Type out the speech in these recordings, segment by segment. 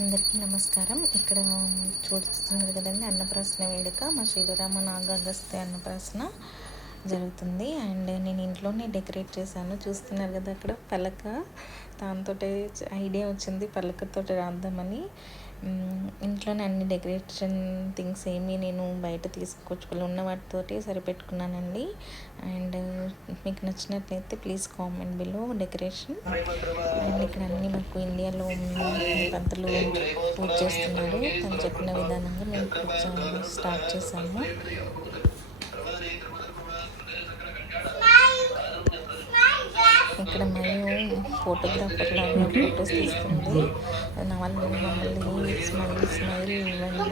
అందరికీ నమస్కారం. ఇక్కడ చూస్తున్నారు కదండి, అన్నప్రాసన వేడుక మా శ్రీరామ నాగగస్త్య అన్నప్రాసన జరుగుతుంది. అండ్ నేను ఇంట్లోనే డెకరేట్ చేశాను. చూస్తున్నారు కదా అక్కడ పలక, దాంతో ఐడియా వచ్చింది పలకతో రాద్దామని. ఇంట్లోనే అన్ని డెకరేషన్ థింగ్స్ ఏమీ నేను బయట తీసుకొచ్చుకోవాలి, ఉన్న వాటితోటి సరిపెట్టుకున్నానండి. అండ్ మీకు నచ్చినట్లయితే please comment below decoration. And ఇక్కడ అన్నీ మాకు ఇండియాలో పంతులు పూజ చేస్తున్నారు. తను చెప్పిన విధానంగా మేము పూజ స్టార్ట్ చేసాము. ఇక్కడ మేము ఫోటోగ్రాఫర్ లాగా ఫొటోస్ తీస్తుంది. నా వాళ్ళు మమ్మల్ని స్మైల్ స్మైల్ ఇవ్వండి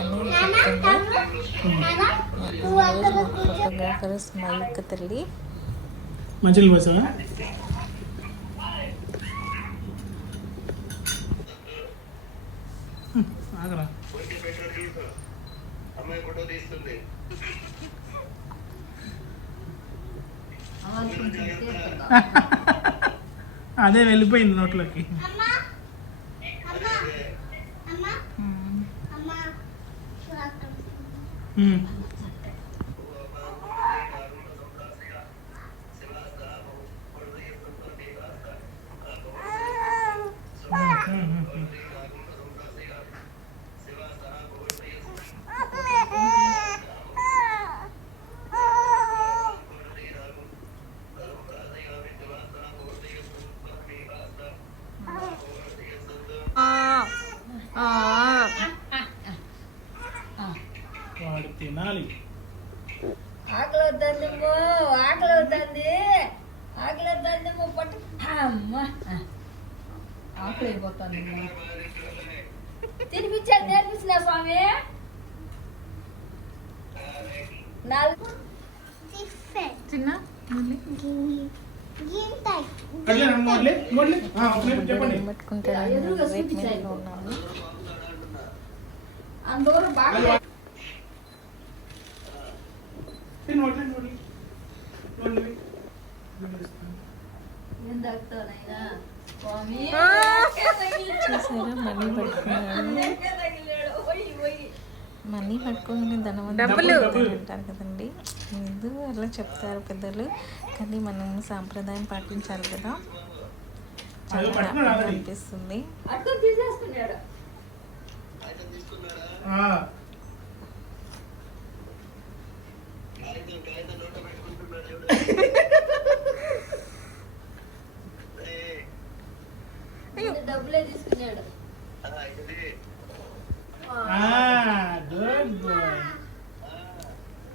అని చెప్తుంది. ఫోటోగ్రాఫర్ స్మైల్ తల్లి మంచిగా బసవా ఆగరా అమ్మాయి ఫోటో తీస్తుంది. అదే వెళ్ళిపోయింది నోట్లోకి. వాడు తినాలి. ఆకలి వద్దందేమో, ఆకలి వద్దంది, ఆకలి వద్దందేమో పట్టు. అమ్మ ఆకలి అయిపోతుంది. తినిపించాలి, నేర్పించిన స్వామి. చిన్న అందరూ బాగా చూసారా, మనీ పట్టుకోగానే ధనవంతులు అంటారు కదండి. ముందు అలా చెప్తారు పెద్దలు, కానీ మనం సాంప్రదాయం పాటించాలి కదా. చాలా హ్యాపీగా అనిపిస్తుంది. డబ్బులే తీసుకున్నాడు.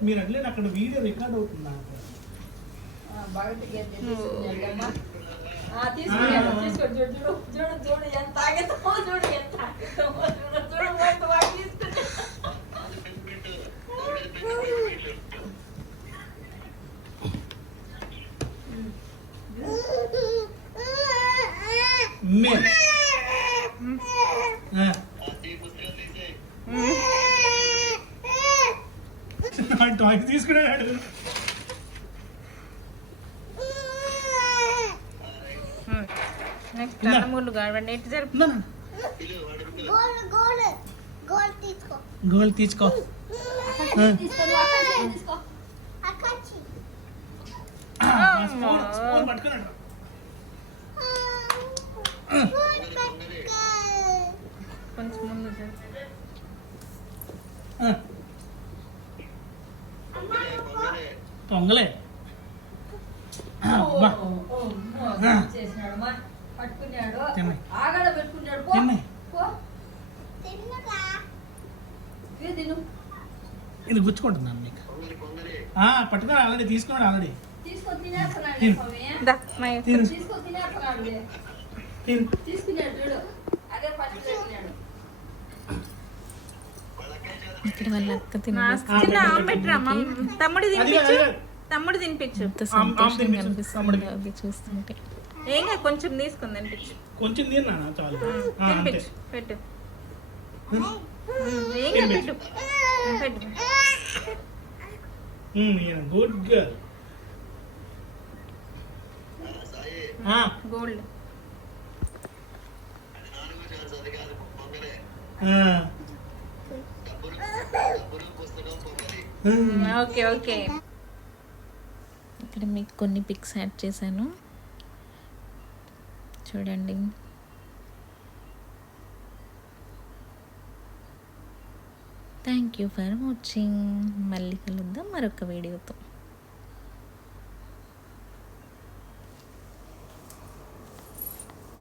మీరు అట్లే అక్కడ వీడియో రికార్డ్ అవుతుందా? చూడు ఎంత ఆగేస్తామో, చూడు ఎంత ఆగేస్తామో, చూడు తీసుకున్నాడు. నెక్స్ట్ అన్నమూలు కావండి, ఎటు జరుపు. గోల్ తీసుకో. పట్టుకున్నాడు. కొంచెం ముందు పొంగలే పట్టుకున్నాడు, ఆగడ పెట్టుకున్నాడు. ఇది గుచ్చుకుంటున్నాను మీకు. పట్టుకుని ఆల్రెడీ తీసుకున్నాడు. ఆల్రెడీ తీసుకొని తినేస్తున్నాడు. తీసుకున్నాడు చూడు, అదే పట్టుకున్నాడు. ఇక్కడ వాళ్ళ అక్క తమ్ముడు తినిపించు, తమ్ముడు తినిపించు. సంతోషంగా అనిపిస్తుంది అది చూస్తుంటే. ఏం కొంచెం తీసుకుంది తినిపించు, కొంచెం తిన్నా చాలు. తినిపించు, పెట్టు. ఏం పెట్టు, పెట్టు. Good girl. Gold okay okay. ఇక్కడ మీకు కొన్ని పిక్స్ యాడ్ చేశాను చూడండి. Thank you for watching. మళ్ళీ కలుద్దాం మరొక వీడియోతో.